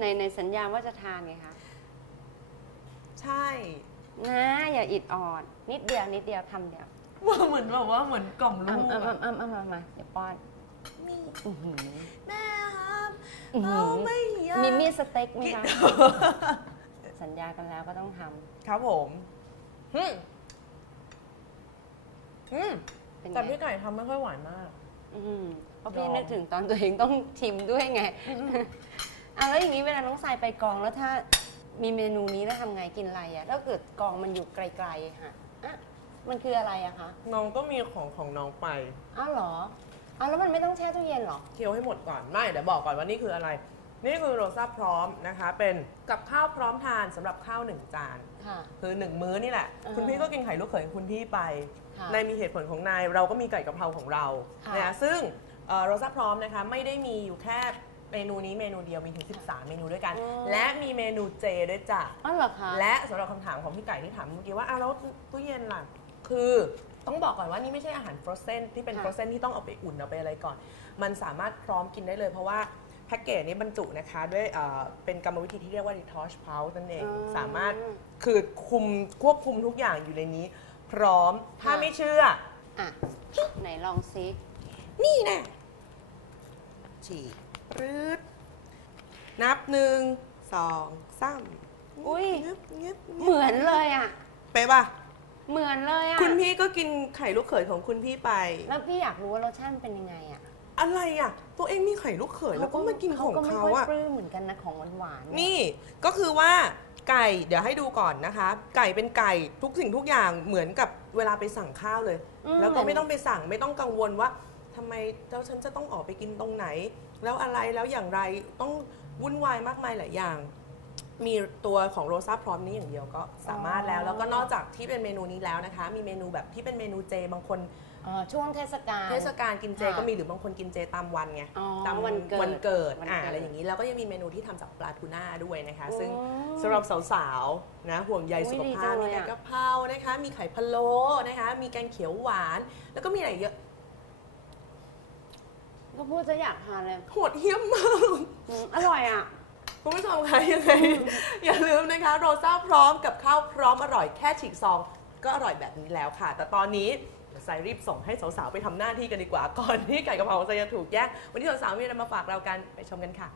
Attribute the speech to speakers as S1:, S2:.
S1: ในในสัญญาว่าจะทานไงคะ
S2: ใช่
S1: นะอย่าอิดออด นิดเดียวนิดเดียวทำเดียว
S2: ว่าเหมือนแบบว่าเหมือนกล่อมลู
S1: อ้ำ
S2: ก
S1: อ้ำ
S2: อะ
S1: อ้ำอ้ำอ้ำมามาเดี๋ยวป้อน
S2: นี่
S1: อื้อหือ
S2: แม่ครับ
S1: อื้อหื
S2: เรา
S1: อ
S2: ไม่อยาก
S1: มีมีดสเต็กไหม
S2: กิน
S1: คะ สัญญากันแล้วก็ต้องทำ
S2: ครับผมอืมอืม
S1: เป็น
S2: แต่
S1: ไง
S2: พี่ไก่ทำไม่ค่อยหวานมาก
S1: อืมเพราะพี่
S2: ยอม
S1: นึกถึงตอนตัวเองต้องชิมด้วยไง อะแล้วอย่างนี้เวลาน้องทรายไปกองแล้วถ้ามีเมนูนี้แล้วทำไงกินอะไรอะถ้าเกิดกองมันอยู่ไกลๆค่ะอะมันคืออะไรอะคะ
S2: น้องก็มีของของน้องไป
S1: อ้าวเหรออ้าวแล้วมันไม่ต้องแช่ตู้เย็นเหรอ
S2: เคี้ยวให้หมดก่อนไม่เดี๋ยวบอกก่อนว่านี่คืออะไร นี่คือโรซ่าพร้อมนะคะ เป็นกับข้าวพร้อมทานสำหรับข้าวหนึ่งจาน
S1: ค่ะ
S2: คือหนึ่งมื้อนี่แหละ
S1: อ่า
S2: คุณพี่ก็กินไข่ลูกเขยของคุณพี่ไป
S1: ค่ะ
S2: นายมีเหตุผลของนาย เราก็มีไก่กะเพราของเรา
S1: ค่ะ
S2: นะซึ่งโรซ่าพร้อมนะคะไม่ได้มีอยู่แค่ เมนูนี้เมนูเดียวมีถึง 13 เมนูด้วยกัน
S1: อ๋อ
S2: และมีเมนูเจด้วยจ้ะ
S1: อ้าวเหรอคะ
S2: และสำหรับคำถามของพี่ไก่ที่ถามเมื่อกี้ว่าอ้าวแล้วตู้เย็นล่ะ คือต้องบอกก่อนว่านี่ไม่ใช่อาหารฟรอเซนที่เป็น
S1: ค่ะ
S2: ฟรอเซนที่ต้องเอาไปอุ่นเอาไปอะไรก่อน มันสามารถพร้อมกินได้เลย เพราะว่าแพ็กเกจนี้บรรจุนะคะด้วยเอ่อเป็นกรรมวิธีที่เรียกว่า detox pouch นั่นเอง
S1: อืม
S2: สามารถคือคุมควบคุมทุกอย่างอยู่ในนี้ พร้อมถ้า
S1: ค่ะ
S2: ไม่เชื่อ
S1: อะ ไหนลองซิ
S2: นี่แน่ฉีกป รืดนับหนึ่งสองสาม
S1: อุ้ย
S2: เงียบเงียบงียบ
S1: เหมือนเลยอะ
S2: เป๊ะป่ะ
S1: เหมือนเลยอะ
S2: คุณพี่ก็กินไข่ลูกเขยของคุณพี่ไป
S1: แล้วพี่อยากรู้ว่ารสชาติมันเป็นยังไงอะ
S2: อะไรอะ ตัวเองมีไข่ลูกเขยแล้วก็มากินของ
S1: ก็ไม่
S2: เขา
S1: ค่อย
S2: อะ
S1: ปลื้มเหมือนกันนะของหวานๆเย
S2: นี่ก็คือว่าไก่เดี๋ยวให้ดูก่อนนะคะ ไก่เป็นไก่ทุกสิ่งทุกอย่างเหมือนกับเวลาไปสั่งข้าวเลยแล้วก็ไม่ต้องไปสั่งไม่ต้องกังวลว่า ทำไมเจ้าฉันจะต้องออกไปกินตรงไหน แล้วอะไรแล้วอย่างไรต้องวุ่นวายมากมายหลายอย่าง มีตัวของโรซ่าพร้อมนี้อย่างเดียวก็สามารถแล้ว แล้วก็นอกจากที่เป็นเมนูนี้แล้วนะคะ มีเมนูแบบที่เป็นเมนูเจบางคน
S1: อ๋อช่วงเทศกาล
S2: เทศกาลกินเจ
S1: ค่ะ
S2: ก็มีหรือบางคนกินเจตามวันไง
S1: อ๋อ
S2: ตาม
S1: วันเกิด
S2: วันเกิด
S1: วัน
S2: อ่า
S1: เกิด
S2: อะไรอย่างนี้แล้วก็ยังมีเมนูที่ทำจากปลาทูน่าด้วยนะคะ ซึ่ง
S1: อืม
S2: สำหรับสาวๆนะห่วงใย
S1: อุ๊ย
S2: สุข
S1: ดี
S2: ภา
S1: จั
S2: พ
S1: งเล
S2: มี
S1: ย
S2: แก
S1: อะ
S2: งกะเพรานะคะ มีไข่พะโล้นะคะ มีแกงเขียวหวาน แล้วก็มีอะไรเยอะ
S1: ก็พูดจะอยากทานเลย
S2: โหดเหี้ยมมาก
S1: อืมอร่อยอะ
S2: คุณผู้ชมคะยังไง อย่าลืมนะคะ โรซ่าพร้อมกับข้าวพร้อมอร่อยแค่ฉีกซอง ก็อร่อยแบบนี้แล้วค่ะ แต่ตอนนี้เดี๋ยวไซรีบส่งให้สาวๆ ไปทำหน้าที่กันดีกว่า ก่อนที่ไก่กะเพราจะถูกแยก วันนี้สาวๆมีอะไรมาฝากเรากันไปชมกันค่ะ